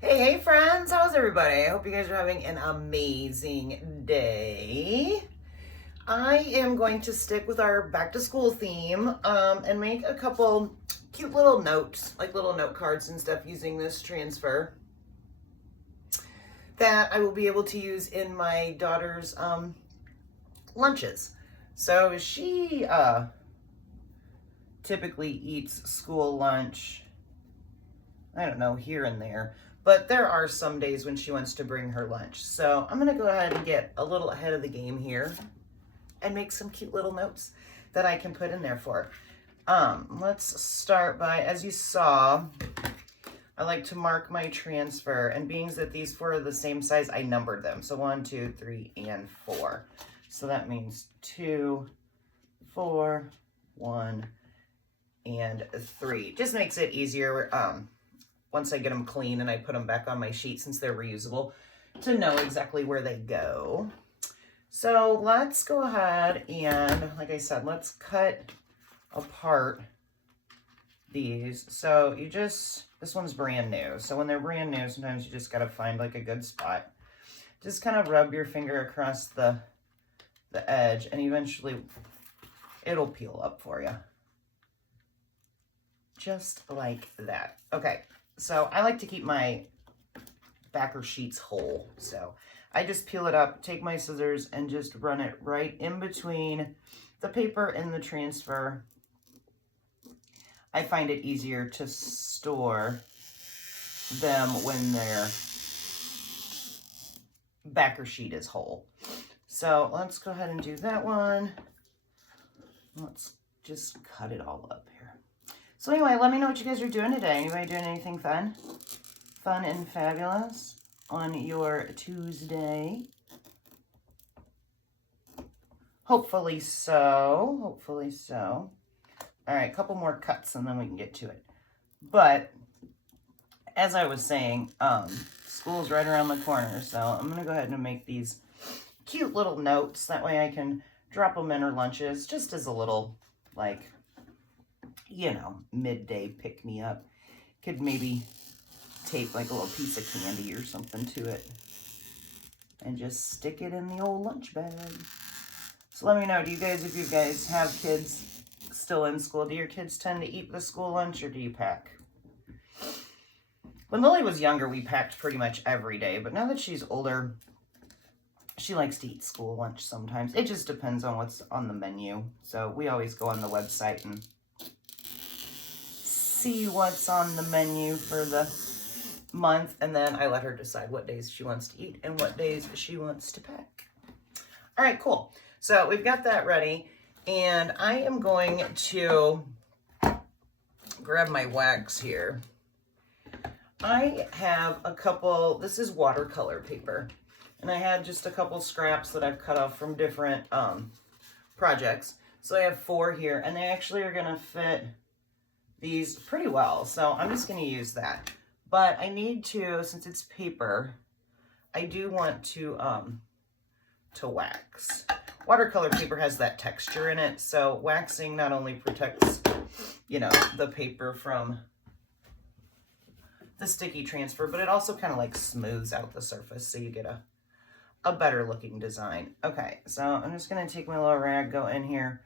Hey friends, how's everybody? I hope you guys are having an amazing day. I am going to stick with our back to school theme and make a couple cute little notes, like little note cards and stuff using this transfer that I will be able to use in my daughter's lunches. So she typically eats school lunch, I don't know, here and there. But there are some days when she wants to bring her lunch. So I'm gonna go ahead and get a little ahead of the game here and make some cute little notes that I can put in there for. Let's start by, as you saw, I like to mark my transfer, and being that these four are the same size, I numbered them. So 1, 2, 3, and 4. So that means 2, 4, 1, and 3. Just makes it easier once I get them clean and I put them back on my sheet, since they're reusable, to know exactly where they go. So let's go ahead and, like I said, let's cut apart these. So you just, this one's brand new. So when they're brand new, sometimes you just got to find like a good spot. Just kind of rub your finger across the edge, and eventually it'll peel up for you. Just like that. Okay. So I like to keep my backer sheets whole. So I just peel it up, take my scissors, and just run it right in between the paper and the transfer. I find it easier to store them when their backer sheet is whole. So let's go ahead and do that one. Let's just cut it all up here. So anyway, let me know what you guys are doing today. Anybody doing anything fun? Fun and fabulous on your Tuesday? Hopefully so. Hopefully so. All right, a couple more cuts and then we can get to it. But as I was saying, school's right around the corner. So I'm going to go ahead and make these cute little notes. That way I can drop them in her lunches just as a little, like, you know, midday pick-me-up. Could maybe tape like a little piece of candy or something to it and just stick it in the old lunch bag. So let me know, do you guys, if you guys have kids still in school, do your kids tend to eat the school lunch or do you pack? When Lily was younger, we packed pretty much every day, but now that she's older, she likes to eat school lunch sometimes. It just depends on what's on the menu. So we always go on the website and see what's on the menu for the month, and then I let her decide what days she wants to eat and what days she wants to pack. All right, cool. So we've got that ready, and I am going to grab my wax here. I have a couple, this is watercolor paper, and I had just a couple scraps that I've cut off from different projects. So I have 4 here, and they actually are gonna fit these pretty well, so I'm just going to use that. But I need to, since it's paper, I do want to wax. Watercolor paper has that texture in it, so waxing not only protects, you know, the paper from the sticky transfer, but it also kind of like smooths out the surface so you get a better looking design. Okay, so I'm just going to take my little rag, go in here.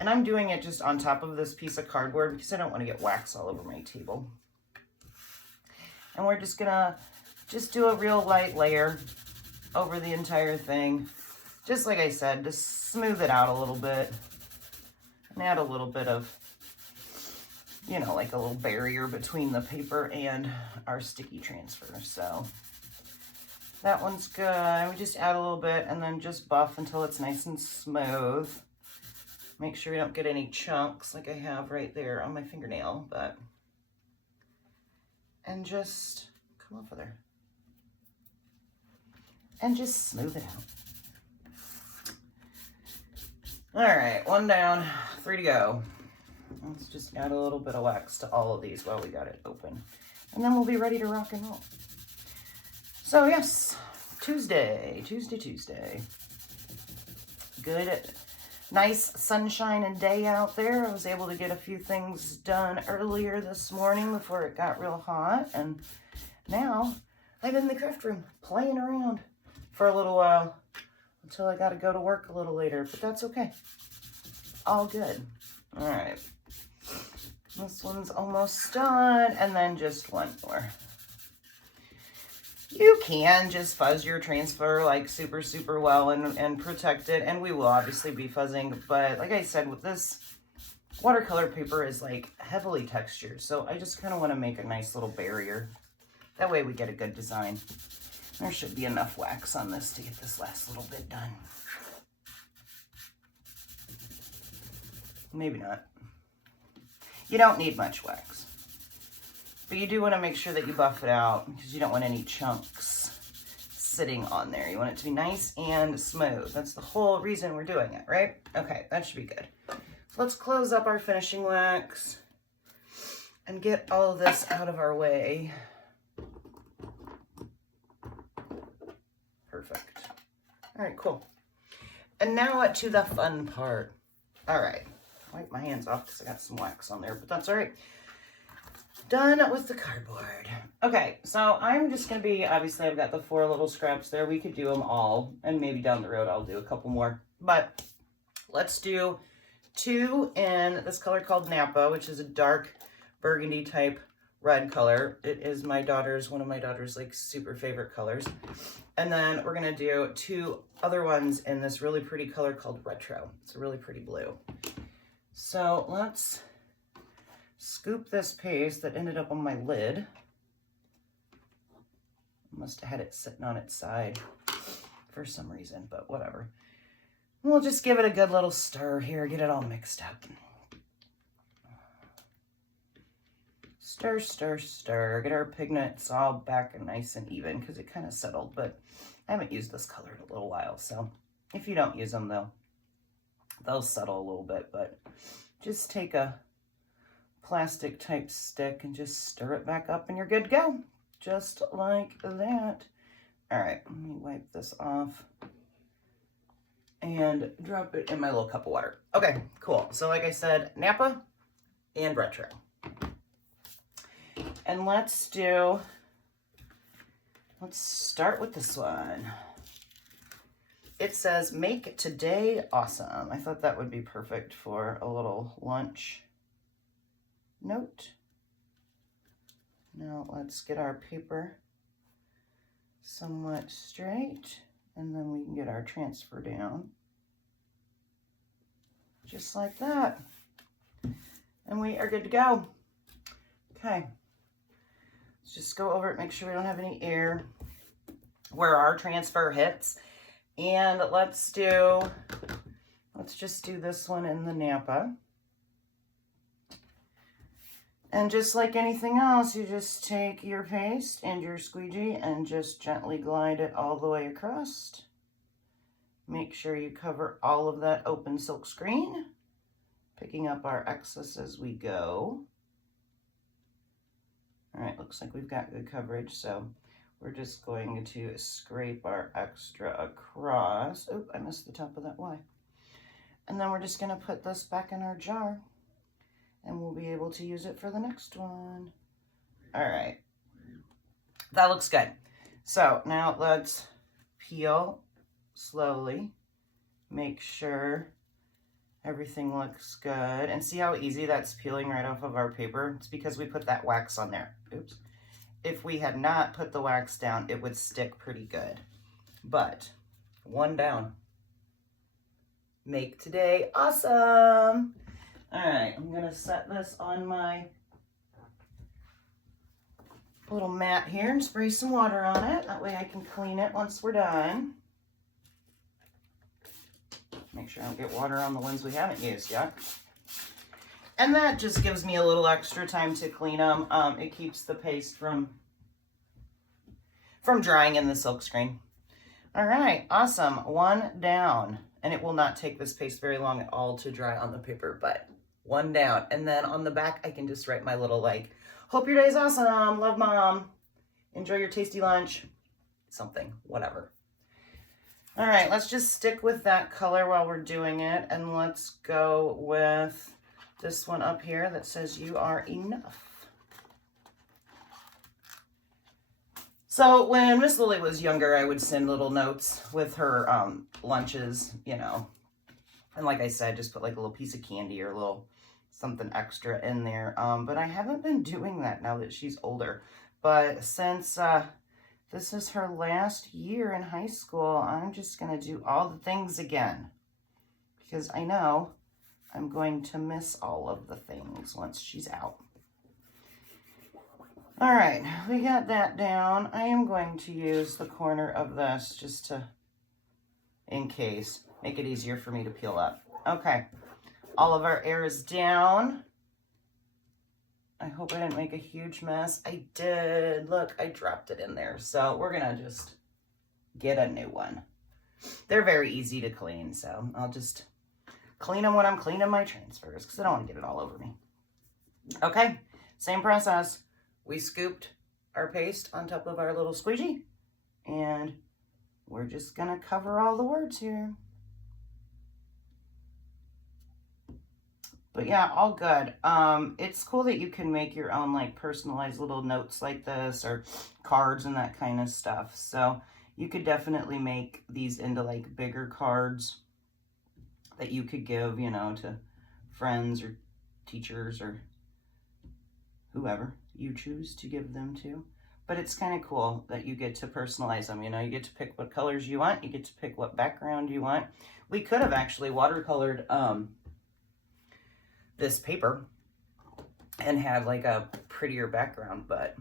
And I'm doing it just on top of this piece of cardboard because I don't want to get wax all over my table. And we're just gonna do a real light layer over the entire thing. Just like I said, to smooth it out a little bit. And add a little bit of, you know, like a little barrier between the paper and our sticky transfer. So that one's good. We just add a little bit and then just buff until it's nice and smooth. Make sure we don't get any chunks like I have right there on my fingernail, but, and just come over there. And just smooth it out. All right, 1 down, 3 to go. Let's just add a little bit of wax to all of these while we got it open. And then we'll be ready to rock and roll. So yes, Tuesday. Good. Nice sunshine and day out there. I was able to get a few things done earlier this morning before it got real hot, and now I'm in the craft room playing around for a little while until I got to go to work a little later, but that's okay. All good. All right. This one's almost done, and then just one more. You can just fuzz your transfer like super, super well and protect it, and we will obviously be fuzzing, but like I said, with this watercolor paper is like heavily textured, so I just kind of want to make a nice little barrier. That way we get a good design. There should be enough wax on this to get this last little bit done. Maybe not. You don't need much wax, but you do want to make sure that you buff it out because you don't want any chunks sitting on there. You want it to be nice and smooth. That's the whole reason we're doing it, right? Okay, that should be good. So let's close up our finishing wax and get all of this out of our way. Perfect. All right, cool. And now to the fun part. All right. Wipe my hands off because I got some wax on there, but that's all right. Done with the cardboard. Okay, so I'm just going to be, obviously I've got the 4 little scraps there. We could do them all, and maybe down the road I'll do a couple more. But let's do 2 in this color called Napa, which is a dark burgundy type red color. It is my daughter's, one of my daughter's like super favorite colors. And then we're going to do 2 other ones in this really pretty color called Retro. It's a really pretty blue. So let's scoop this paste that ended up on my lid. Must have had it sitting on its side for some reason, but whatever. We'll just give it a good little stir here, get it all mixed up. Stir, stir, stir. Get our pigments all back and nice and even because it kind of settled, but I haven't used this color in a little while, so if you don't use them, they'll settle a little bit, but just take a plastic type stick and just stir it back up and you're good to go. Just like that. All right, let me wipe this off and drop it in my little cup of water. Okay, cool. So like I said, Napa and Retro. And let's start with this one. It says, make today awesome. I thought that would be perfect for a little lunch note. Now let's get our paper somewhat straight, and then we can get our transfer down. Just like that. And we are good to go. Okay. Let's just go over it, make sure we don't have any air where our transfer hits. And let's just do this one in the Napa. And just like anything else, you just take your paste and your squeegee and just gently glide it all the way across. Make sure you cover all of that open silk screen, picking up our excess as we go. All right, looks like we've got good coverage, so we're just going to scrape our extra across. Oh, I missed the top of that Y. And then we're just gonna put this back in our jar and we'll be able to use it for the next one. All right, that looks good. So now let's peel slowly, make sure everything looks good, and see how easy that's peeling right off of our paper? It's because we put that wax on there. Oops. If we had not put the wax down, it would stick pretty good. But one down. Make today awesome. All right, I'm gonna set this on my little mat here and spray some water on it. That way I can clean it once we're done. Make sure I don't get water on the ones we haven't used yet. And that just gives me a little extra time to clean them. It keeps the paste from drying in the silk screen. All right, awesome. One down. And it will not take this paste very long at all to dry on the paper, but one down. And then on the back, I can just write my little like, hope your day's awesome, love mom, enjoy your tasty lunch, something, whatever. All right, let's just stick with that color while we're doing it. And let's go with this one up here that says you are enough. So when Miss Lily was younger, I would send little notes with her lunches, you know. And like I said, just put like a little piece of candy or a little something extra in there. But I haven't been doing that now that she's older. But since this is her last year in high school, I'm just going to do all the things again. Because I know I'm going to miss all of the things once she's out. All right, we got that down. I am going to use the corner of this just to, in case, make it easier for me to peel up. Okay, all of our air is down. I hope I didn't make a huge mess. I did. Look, I dropped it in there. So we're going to just get a new one. They're very easy to clean, so I'll just clean them when I'm cleaning my transfers because I don't want to get it all over me. Okay, same process. We scooped our paste on top of our little squeegee, and we're just going to cover all the words here. But yeah, all good. It's cool that you can make your own like personalized little notes like this or cards and that kind of stuff. So you could definitely make these into like bigger cards that you could give, you know, to friends or teachers or whoever you choose to give them to. But it's kind of cool that you get to personalize them. You know, you get to pick what colors you want. You get to pick what background you want. We could have actually watercolored this paper and had like a prettier background, but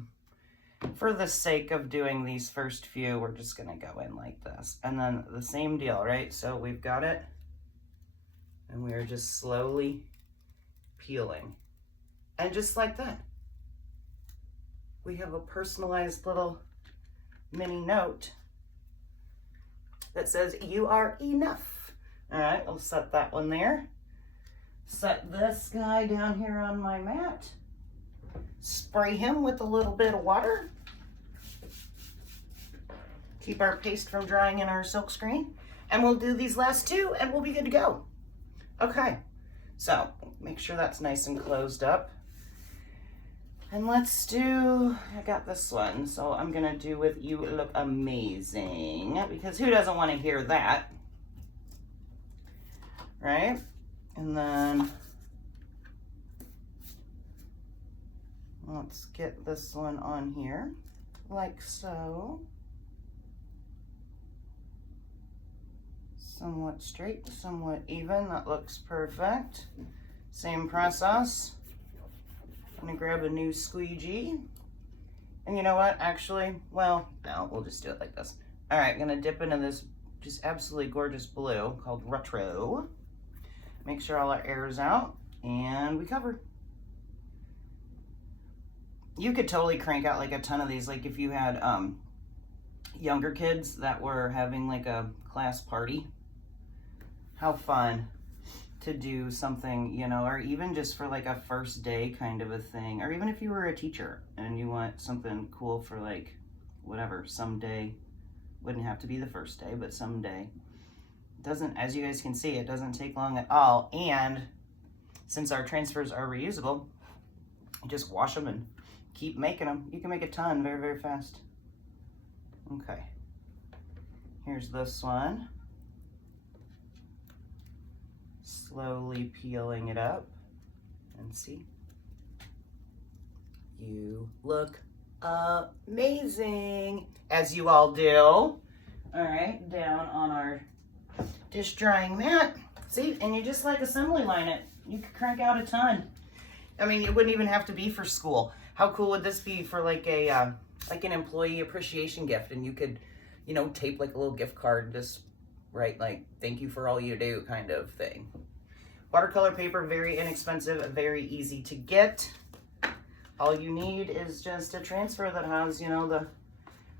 for the sake of doing these first few, we're just gonna go in like this. And then the same deal, right? So we've got it, and we're just slowly peeling. And just like that, we have a personalized little mini note that says, "You are enough." All right, we'll set that one there. Set this guy down here on my mat. Spray him with a little bit of water. Keep our paste from drying in our silk screen. And we'll do these last two and we'll be good to go. Okay, so make sure that's nice and closed up. And let's do, I got this one, so I'm gonna do with "You Look Amazing," because who doesn't want to hear that, right? And then let's get this one on here, like so. Somewhat straight, somewhat even, that looks perfect. Same process. I'm gonna grab a new squeegee. And you know what, actually, well, no, we'll just do it like this. All right, I'm gonna dip into this just absolutely gorgeous blue called Retro. Make sure all our air is out, and we cover. You could totally crank out like a ton of these, like if you had younger kids that were having like a class party. How fun to do something, you know, or even just for like a first day kind of a thing, or even if you were a teacher and you want something cool for like whatever, someday. Wouldn't have to be the first day, but someday. Doesn't, as you guys can see, it doesn't take long at all. And since our transfers are reusable, you just wash them and keep making them. You can make a ton very, very fast. Okay. Here's this one. Slowly peeling it up. And see. You look amazing, as you all do. All right, down on our dish drying mat. See, and you just like assembly line it. You could crank out a ton. I mean, it wouldn't even have to be for school. How cool would this be for like a like an employee appreciation gift? And you could, you know, tape like a little gift card and just write like, "Thank you for all you do," kind of thing. Watercolor paper, very inexpensive, very easy to get. All you need is just a transfer that has, you know,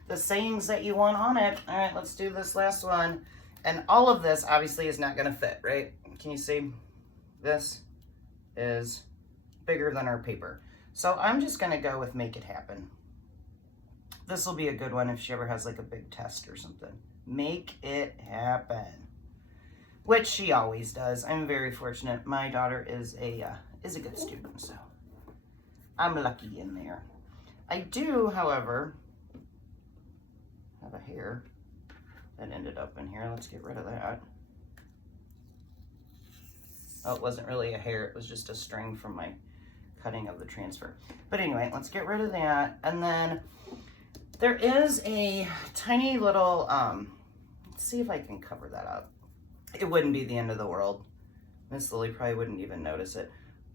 the sayings that you want on it. All right, let's do this last one. And all of this obviously is not gonna fit, right? Can you see? This is bigger than our paper. So I'm just gonna go with "Make It Happen." This will be a good one if she ever has like a big test or something. Make it happen. Which she always does. I'm very fortunate. My daughter is a good student, so I'm lucky in there. I do, however, hair that ended up in here. Let's get rid of that. Oh, it wasn't really a hair, it was just a string from my cutting of the transfer. But anyway, let's get rid of that. And then there is a tiny little, let's see if I can cover that up. It wouldn't be the end of the world. Miss Lily probably wouldn't even notice it.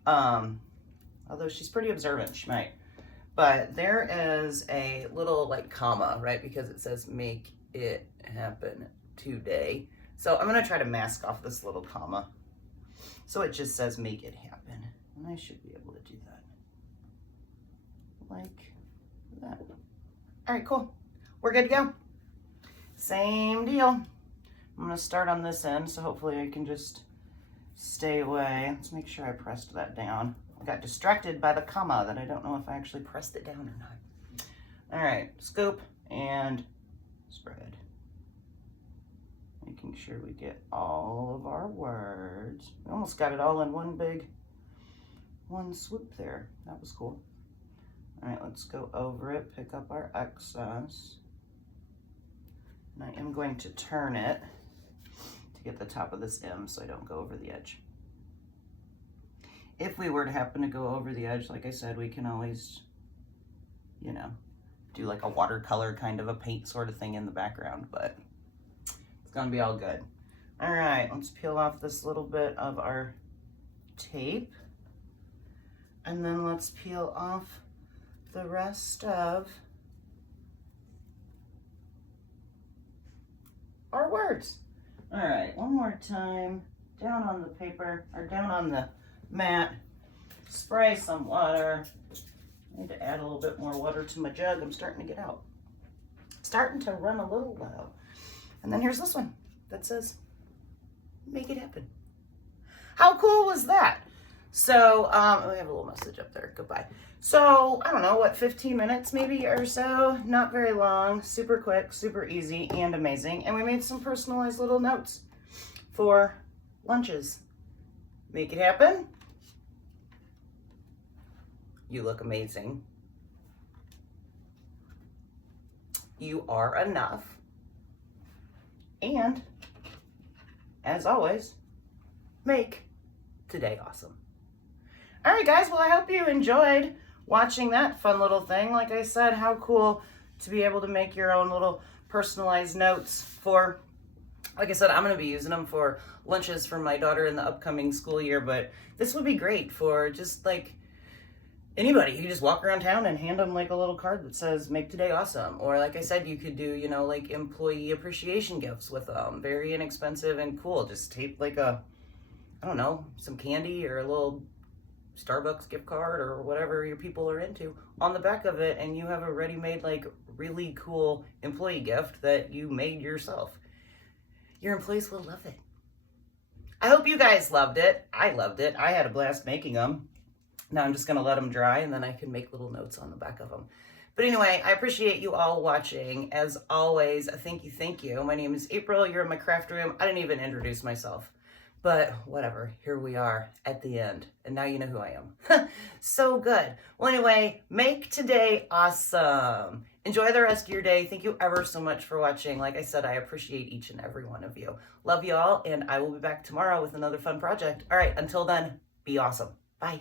Although she's pretty observant, she might. But there is a little like comma, right? Because it says make it happen today. So I'm gonna try to mask off this little comma. So it just says make it happen. And I should be able to do that. Like that. All right, cool. We're good to go. Same deal. I'm gonna start on this end, so hopefully I can just stay away. Let's make sure I pressed that down. I got distracted by the comma that I don't know if I actually pressed it down or not. All right, scoop and spread. Making sure we get all of our words. We almost got it all in one swoop there. That was cool. All right, let's go over it, pick up our excess. And I am going to turn it to get the top of this M so I don't go over the edge. If we were to happen to go over the edge, like I said, we can always, you know, do like a watercolor kind of a paint sort of thing in the background, but it's gonna be all good. All right, let's peel off this little bit of our tape. And then let's peel off the rest of our words. All right, one more time, down on the paper, or down on the mat, spray some water. I need to add a little bit more water to my jug. I'm starting to get out. Starting to run a little low. And then here's this one that says, make it happen. How cool was that? So, we have a little message up there, goodbye. So, I don't know, what, 15 minutes maybe or so? Not very long, super quick, super easy, and amazing. And we made some personalized little notes for lunches. Make it happen. You look amazing. You are enough. And, as always, make today awesome. All right, guys, well, I hope you enjoyed watching that fun little thing. Like I said, how cool to be able to make your own little personalized notes for, like I said, I'm going to be using them for lunches for my daughter in the upcoming school year, but this would be great for just like anybody. You just walk around town and hand them like a little card that says make today awesome. Or like I said, you could do, you know, like employee appreciation gifts with them. Very inexpensive and cool. Just tape like a, I don't know, some candy or a little Starbucks gift card or whatever your people are into on the back of it, and you have a ready-made like really cool employee gift that you made yourself. Your employees will love it. I hope you guys loved it. I loved it. I had a blast making them. Now I'm just going to let them dry, and then I can make little notes on the back of them. But anyway, I appreciate you all watching. As always, thank you. My name is April. You're in my craft room. I didn't even introduce myself. But whatever, here we are at the end. And now you know who I am. So good. Well, anyway, make today awesome. Enjoy the rest of your day. Thank you ever so much for watching. Like I said, I appreciate each and every one of you. Love you all, and I will be back tomorrow with another fun project. All right, until then, be awesome. Bye.